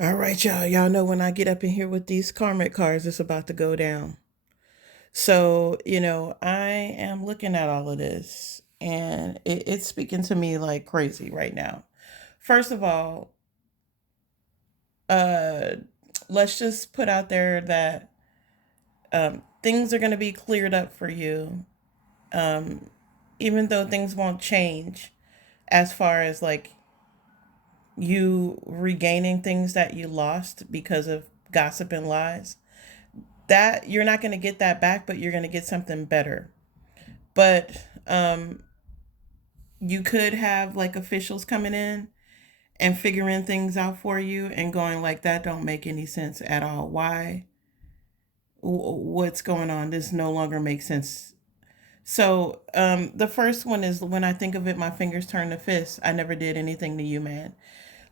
All right, y'all. Y'all know when I get up in here with these karmic cards, it's about to go down. So, I am looking at all of this and it's speaking to me like crazy right now. First of all, uh, let's just put out there that things are going to be cleared up for you, um, even though things won't change as far as like you regaining things that you lost because of gossip and lies. That you're not going to get that back, but you're going to get something better. But you could have like officials coming in and figuring things out for you and going like that don't make any sense at all. Why? What's going on? This no longer makes sense. So the first one is when I think of it, my fingers turn to fists. I never did anything to you, man.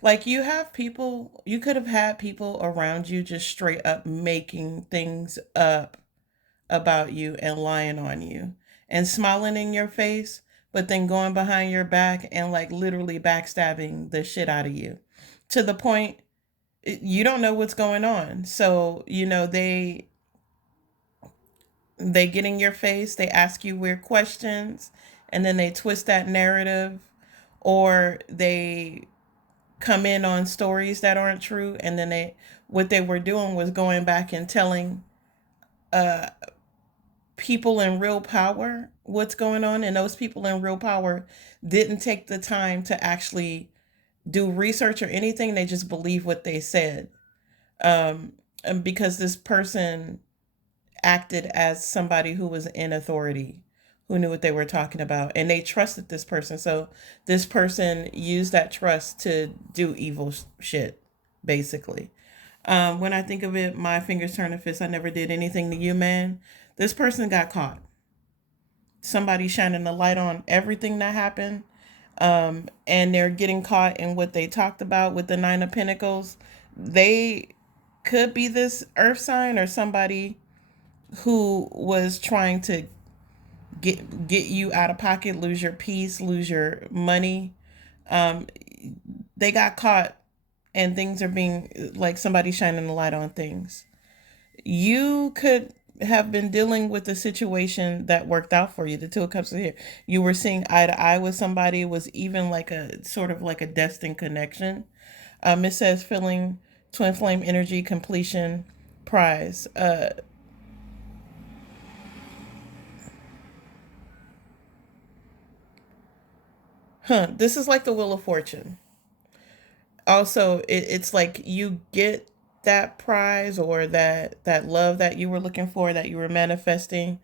Like you have people, you could have had people around you just straight up making things up about you and lying on you and smiling in your face, but then going behind your back and like literally backstabbing the shit out of you to the point you don't know what's going on. So, they get in your face, they ask you weird questions, and then they twist that narrative, or they come in on stories that aren't true, and then they what they were doing was going back and telling uh people in real power what's going on, and those people in real power didn't take the time to actually do research or anything. They just believe what they said, um and because this person acted as somebody who was in authority, who knew what they were talking about, and they trusted this person, so this person used that trust to do evil shit, basically. When I think of it, my fingers turn to fists. I never did anything to you, man. This person got caught. Somebody shining the light on everything that happened, and they're getting caught in what they talked about with the Nine of Pentacles. They could be this earth sign or somebody who was trying to get you out of pocket, lose your peace, lose your money. um they got caught, and things are being like somebody shining the light on things. You could have been dealing with a situation that worked out for you. The Two of Cups are here. You were seeing eye to eye with somebody. It was even like a sort of like a destined connection. It says filling twin flame energy completion prize. This is like the Wheel of Fortune. Also, it's like you get that prize or that love that you were looking for, that you were manifesting.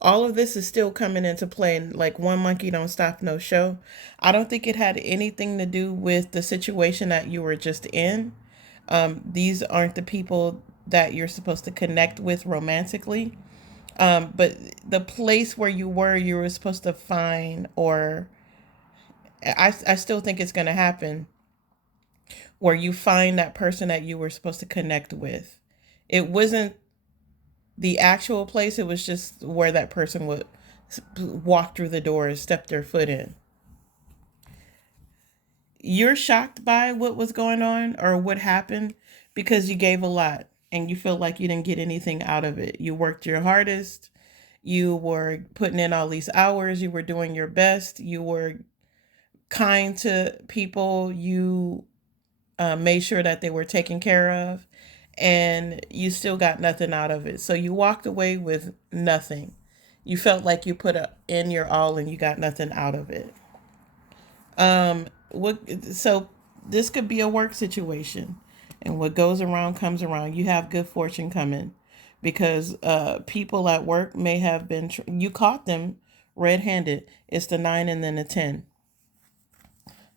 All of this is still coming into play, and like one monkey don't stop no show. I don't think it had anything to do with the situation that you were just in. These aren't the people that you're supposed to connect with romantically. But the place where you were supposed to find, or I still think it's going to happen, where you find that person that you were supposed to connect with. It wasn't the actual place, it was just where that person would walk through the door and step their foot in. You're shocked by what was going on or what happened because you gave a lot and you feel like you didn't get anything out of it. You worked your hardest. You were putting in all these hours. You were doing your best. You were kind to people. You made sure that they were taken care of, and you still got nothing out of it. So you walked away with nothing. You felt like you put in your all and you got nothing out of it. What? So this could be a work situation, and what goes around comes around. You have good fortune coming because people at work may have been. You caught them red-handed. It's the 9 and then the 10.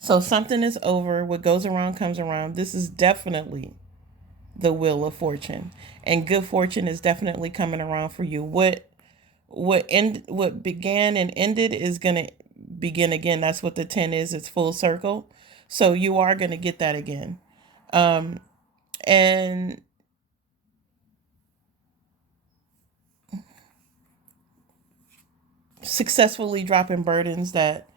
So something is over. What goes around comes around. This is definitely the Wheel of Fortune, and good fortune is definitely coming around for you. What began and ended is gonna begin again. That's what the 10 is. It's full circle. So you are gonna get that again. And successfully dropping burdens that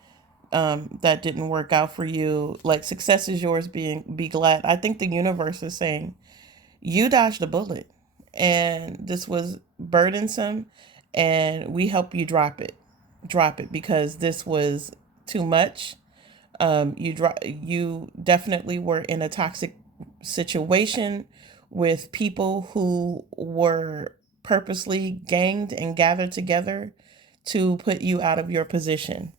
that didn't work out for you. Like success is yours, be glad. I think the universe is saying you dodged a bullet and this was burdensome, and we help you drop it because this was too much. You definitely were in a toxic situation with people who were purposely ganged and gathered together to put you out of your position.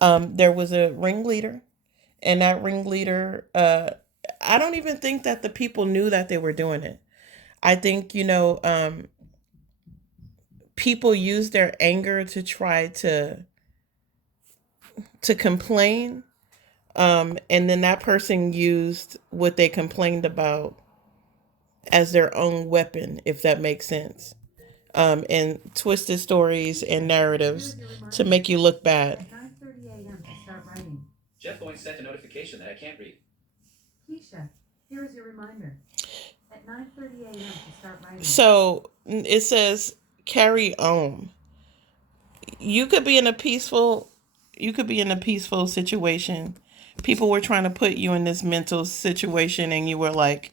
There was a ringleader, and that ringleader, I don't even think that the people knew that they were doing it. I think, people use their anger to try to complain, and then that person used what they complained about as their own weapon, if that makes sense. And twisted stories and narratives to make you look bad. At 9:30 a.m. to start writing. Jeff going sent a notification that I can't read. Keisha, here is your reminder. At 9:30 a.m. to start writing. So it says carry on. You could be in a peaceful you could be in a peaceful situation. People were trying to put you in this mental situation, and you were like,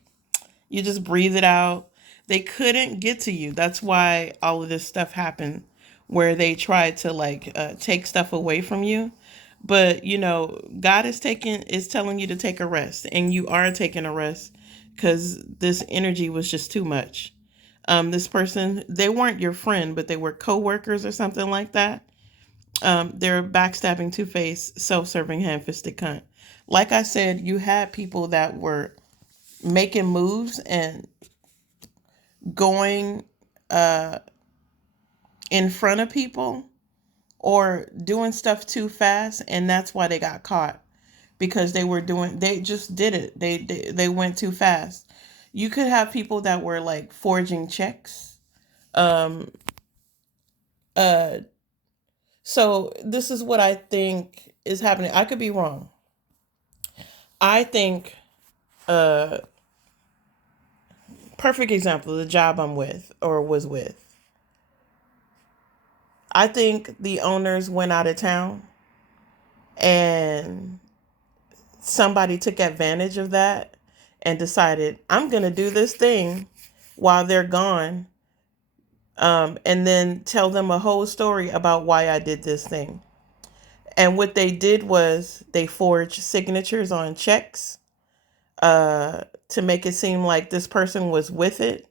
you just breathe it out. They couldn't get to you. That's why all of this stuff happened, where they tried to like take stuff away from you. But God is telling you to take a rest, and you are taking a rest because this energy was just too much. This person, they weren't your friend, but they were coworkers or something like that. They're backstabbing, two-faced, self-serving, hand-fisted cunt. Like I said, you had people that were making moves and going in front of people or doing stuff too fast, and that's why they got caught, because they just did it. They went too fast. You could have people that were like forging checks. Um uh so this is what I think is happening. I could be wrong. I think uh perfect example, the job I'm with or was with. I think the owners went out of town, and somebody took advantage of that and decided, I'm going to do this thing while they're gone, and then tell them a whole story about why I did this thing. And what they did was they forged signatures on checks to make it seem like this person was with it.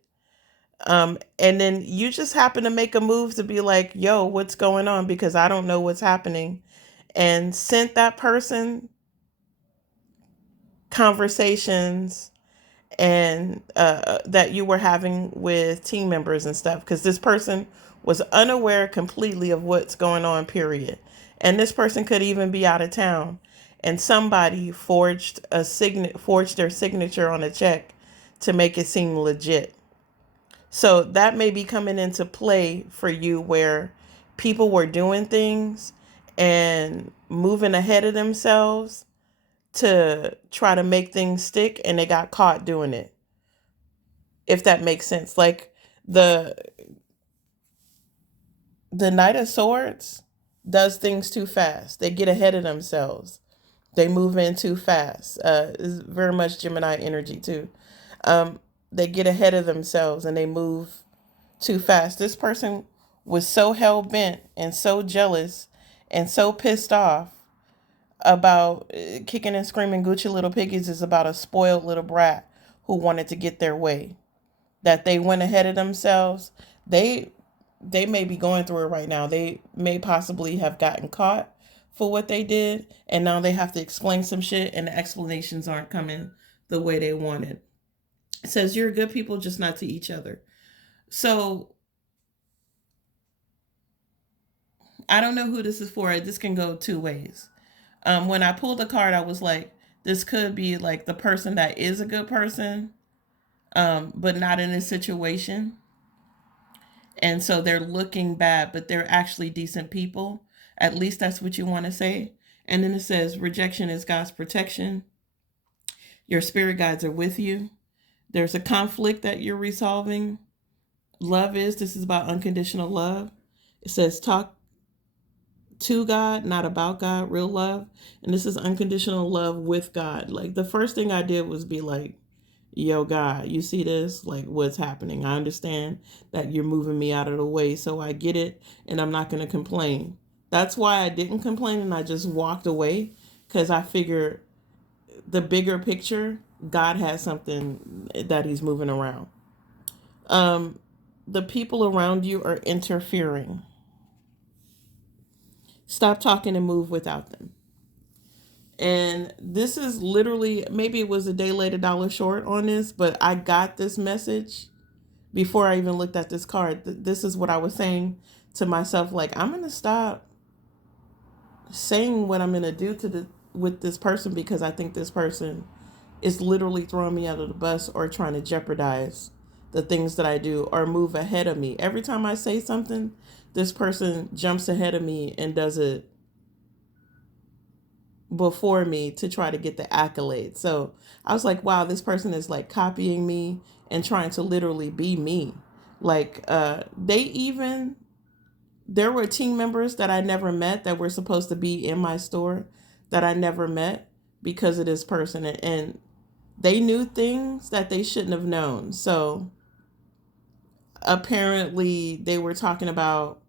And then you just happen to make a move to be like, yo, what's going on? Because I don't know what's happening. And sent that person conversations and that you were having with team members and stuff, because this person was unaware completely of what's going on, period. And this person could even be out of town, and somebody forged their signature on a check to make it seem legit. So that may be coming into play for you, where people were doing things and moving ahead of themselves to try to make things stick, and they got caught doing it, if that makes sense. Like the the Knight of Swords does things too fast. They get ahead of themselves. They move in too fast. Is very much Gemini energy too. They get ahead of themselves and they move too fast. This person was so hell bent and so jealous and so pissed off about kicking and screaming. Gucci Little Piggies is about a spoiled little brat who wanted to get their way, that they went ahead of themselves. They they may be going through it right now. They may possibly have gotten caught for what they did, and now they have to explain some shit, and the explanations aren't coming the way they wanted. It says you're good people, just not to each other. So I don't know who this is for. This can go two ways. When I pulled the card, I was like, this could be like the person that is a good person, but not in this situation. And so they're looking bad, but they're actually decent people. At least that's what you want to say. And then it says rejection is God's protection. Your spirit guides are with you. There's a conflict that you're resolving. This is about unconditional love. It says to God, not about God, real love. And this is unconditional love with God. Like the first thing I did was be like, yo, God, you see this? Like, what's happening? I understand that you're moving me out of the way, so I get it, and I'm not going to complain. That's why I didn't complain and I just walked away, because I figured the bigger picture, God has something that He's moving around. The people around you are interfering. Stop talking and move without them. And this is literally, maybe it was a day late, a dollar short on this, but I got this message before I even looked at this card. This is what I was saying to myself, like, I'm going to stop saying what I'm going to do with this person, because I think this person is literally throwing me out of the bus or trying to jeopardize the things that I do or move ahead of me. Every time I say something, this person jumps ahead of me and does it before me to try to get the accolade. So I was like, wow, this person is like copying me and trying to literally be me. Like, there were team members that I never met that were supposed to be in my store that I never met because of this person. And they knew things that they shouldn't have known. So apparently they were talking about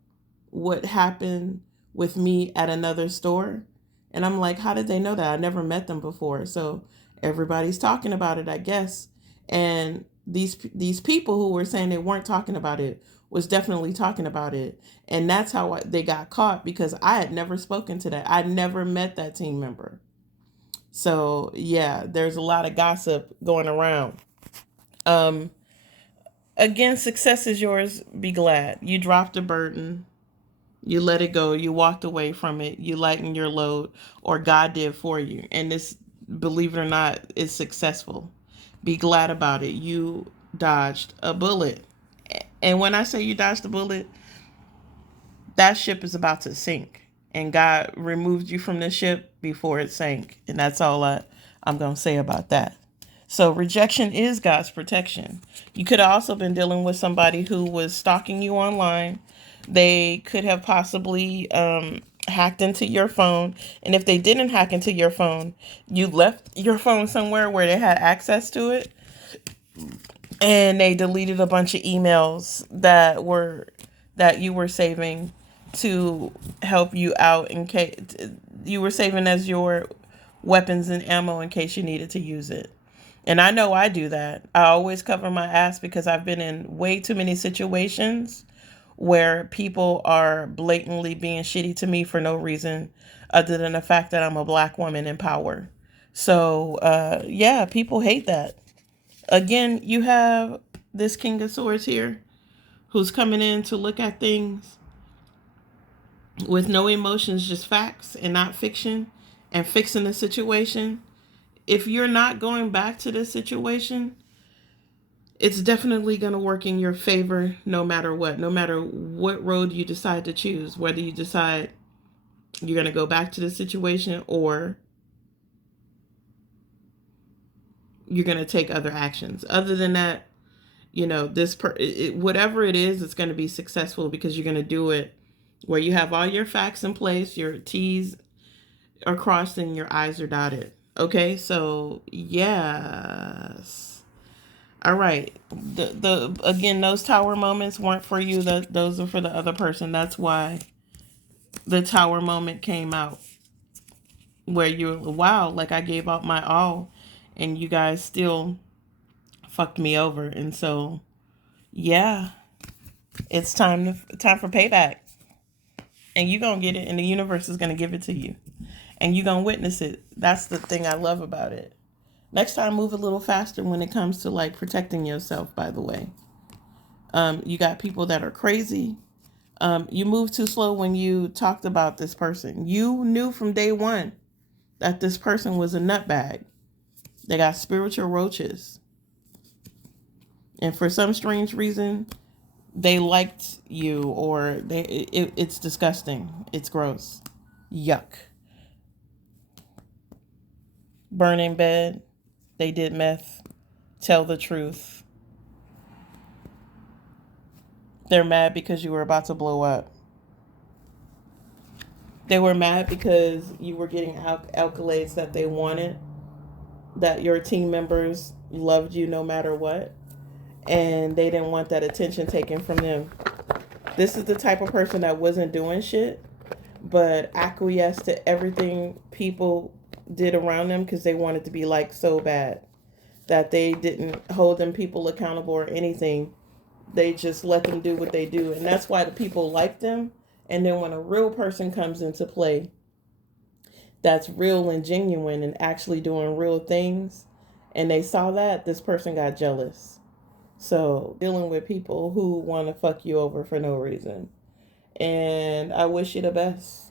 what happened with me at another store. And I'm like, how did they know that? I never met them before. So everybody's talking about it, I guess. And these people who were saying they weren't talking about it was definitely talking about it. And that's how they got caught, because I had never spoken to that. I never met that team member. So yeah, there's a lot of gossip going around. Um, Again, success is yours. Be glad. You dropped a burden. You let it go. You walked away from it. You lightened your load, or God did for you. And this, believe it or not, is successful. Be glad about it. You dodged a bullet. And when I say you dodged a bullet, that ship is about to sink. And God removed you from the ship before it sank. And that's all I'm going to say about that. So rejection is God's protection. You could have also been dealing with somebody who was stalking you online. They could have possibly hacked into your phone. And if they didn't hack into your phone, you left your phone somewhere where they had access to it. And they deleted a bunch of emails that you were saving to help you out, in case you were saving as your weapons and ammo in case you needed to use it. And I know I do that. I always cover my ass because I've been in way too many situations where people are blatantly being shitty to me for no reason other than the fact that I'm a black woman in power. So, yeah, people hate that. Again, you have this King of Swords here who's coming in to look at things with no emotions, just facts and not fiction, and fixing the situation. If you're not going back to this situation, it's definitely going to work in your favor no matter what road you decide to choose, whether you decide you're going to go back to the situation or you're going to take other actions. Other than that, whatever it is, it's going to be successful because you're going to do it where you have all your facts in place, your T's are crossed and your I's are dotted. Okay, so yes. All right. The again, those tower moments weren't for you. Those are for the other person. That's why the tower moment came out, where you're, wow, like I gave out my all, and you guys still fucked me over. And so, yeah, it's time for payback, and you gonna get it, and the universe is gonna give it to you, and you gonna witness it. That's the thing I love about it. Next time, move a little faster when it comes to like protecting yourself. By the way, you got people that are crazy. You moved too slow when you talked about this person. You knew from day one that this person was a nutbag. They got spiritual roaches, and for some strange reason, they liked you, or it's disgusting. It's gross. Yuck. Burn in bed. They did meth. Tell the truth. They're mad because you were about to blow up. They were mad because you were getting accolades that they wanted, that your team members loved you no matter what, and they didn't want that attention taken from them. This is the type of person that wasn't doing shit, but acquiesced to everything people did around them because they wanted to be liked so bad that they didn't hold them people accountable or anything. They just let them do what they do. And that's why the people like them. And then when a real person comes into play that's real and genuine and actually doing real things, and they saw that, this person got jealous. So dealing with people who want to fuck you over for no reason. And I wish you the best.